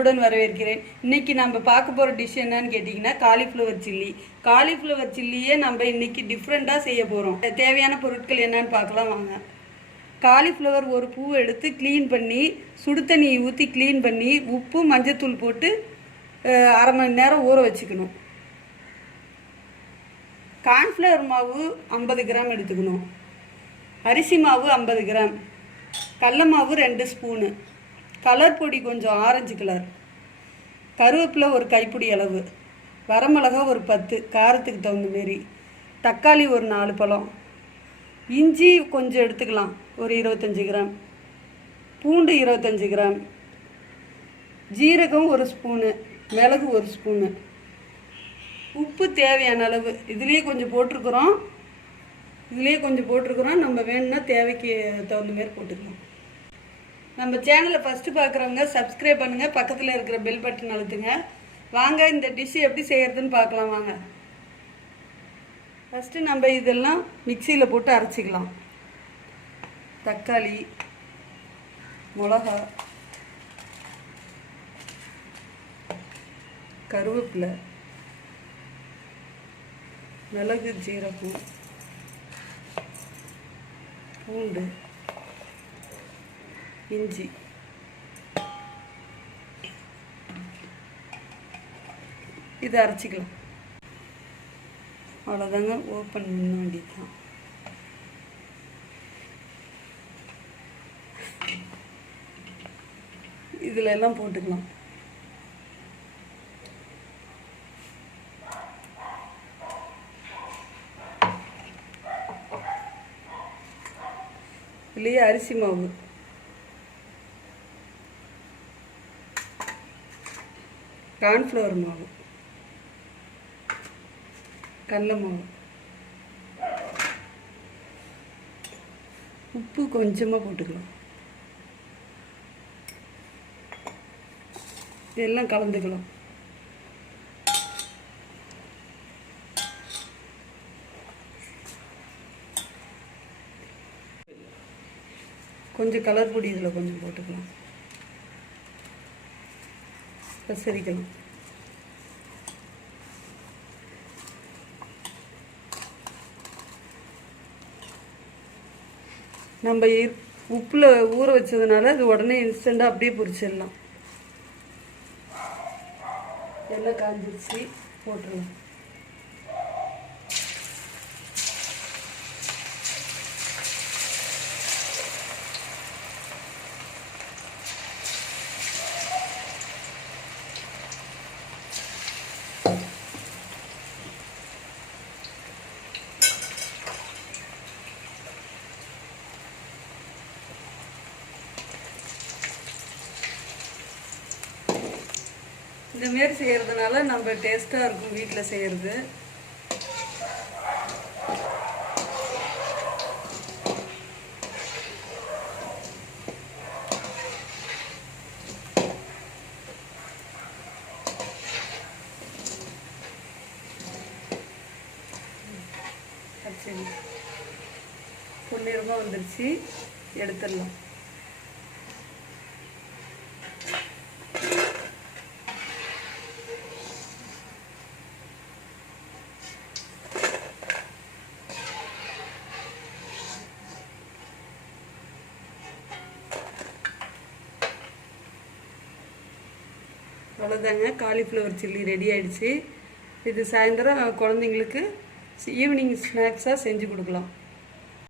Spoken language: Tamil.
அன்புடன் வரவேற்கிறேன். இன்னைக்கு நம்ம பார்க்க போகிற டிஷ் என்னன்னு கேட்டிங்கன்னா காலிஃப்ளவர் சில்லி. காலிஃப்ளவர் சில்லியே நம்ம இன்னைக்கு டிஃப்ரெண்ட்டாக செய்ய போகிறோம். தேவையான பொருட்கள் என்னன்னு பார்க்கலாம் வாங்க. காலிஃப்ளவர் ஒரு பூவை எடுத்து க்ளீன் பண்ணி சுடு தண்ணி ஊற்றி க்ளீன் பண்ணி உப்பு மஞ்சத்தூள் போட்டு அரை மணி நேரம் ஊற வச்சுக்கணும். கார்ன்ஃப்ளவர் மாவு 50 கிராம் எடுத்துக்கணும். அரிசி மாவு 50 கிராம், கடல மாவு 2 ஸ்பூனு, கலர் பொடி கொஞ்சம் ஆரஞ்சு கலர், கருவேப்பிலை ஒரு கைப்பிடி அளவு, வரமிளகா ஒரு 10 காரத்துக்கு தகுந்த மாரி, தக்காளி ஒரு 4 பழம், இஞ்சி கொஞ்சம் எடுத்துக்கலாம் ஒரு 25 கிராம், பூண்டு 25 கிராம், ஜீரகம் ஒரு ஸ்பூனு, மிளகு ஒரு ஸ்பூனு, உப்பு தேவையான அளவு இதுலேயே கொஞ்சம் போட்டிருக்குறோம். நம்ம வேணும்னா தேவைக்கு தகுந்த மாதிரி போட்டுக்கலாம். நம்ம சேனலை ஃபஸ்ட்டு பார்க்குறவங்க சப்ஸ்கிரைப் பண்ணுங்கள், பக்கத்தில் இருக்கிற பெல் பட்டன் அழுத்துங்க. வாங்க இந்த டிஷ்ஷு எப்படி செய்கிறதுன்னு பார்க்கலாம் வாங்க. ஃபஸ்ட்டு நம்ம இதெல்லாம் மிக்சியில் போட்டு அரைச்சிக்கலாம். தக்காளி, மிளகா, கருவேப்பிலை, மிளகு, ஜீரகம், பூண்டு, இஞ்சி, இதை அரைச்சிக்கலாம். அவ்வளோதாங்க, ஓப்பன் பண்ண வேண்டியதுதான். இதில் எல்லாம் போட்டுக்கலாம். இதுலேயே அரிசி மாவு, கார்ன்ஃப்ளவர் மாவு, கடல மாவு, உப்பு கொஞ்சமாக போட்டுக்கலாம். இதெல்லாம் கலந்துக்கலாம். கொஞ்சம் கலர் பொடி இதில் கொஞ்சம் போட்டுக்கலாம். பசரிக்கலாம். நம்ம உப்பில் ஊற வச்சதுனால அது உடனே இன்ஸ்டண்ட்டாக அப்படியே பொரிச்சிடலாம். எல்லாம் காஞ்சிருச்சு, போட்டுடலாம். இந்தமாரி செய்கிறதுனால நம்ம டேஸ்ட்டாக இருக்கும் வீட்டில் செய்கிறது. சரி, பொன்னிறமாக வந்துருச்சு, எடுத்துடலாம். அவ்வளோதாங்க, காலிஃப்ளவர் சில்லி ரெடி ஆகிடுச்சு. இது சாயந்தரம் குழந்தைங்களுக்கு ஈவினிங் ஸ்நாக்ஸாக செஞ்சு கொடுக்கலாம்.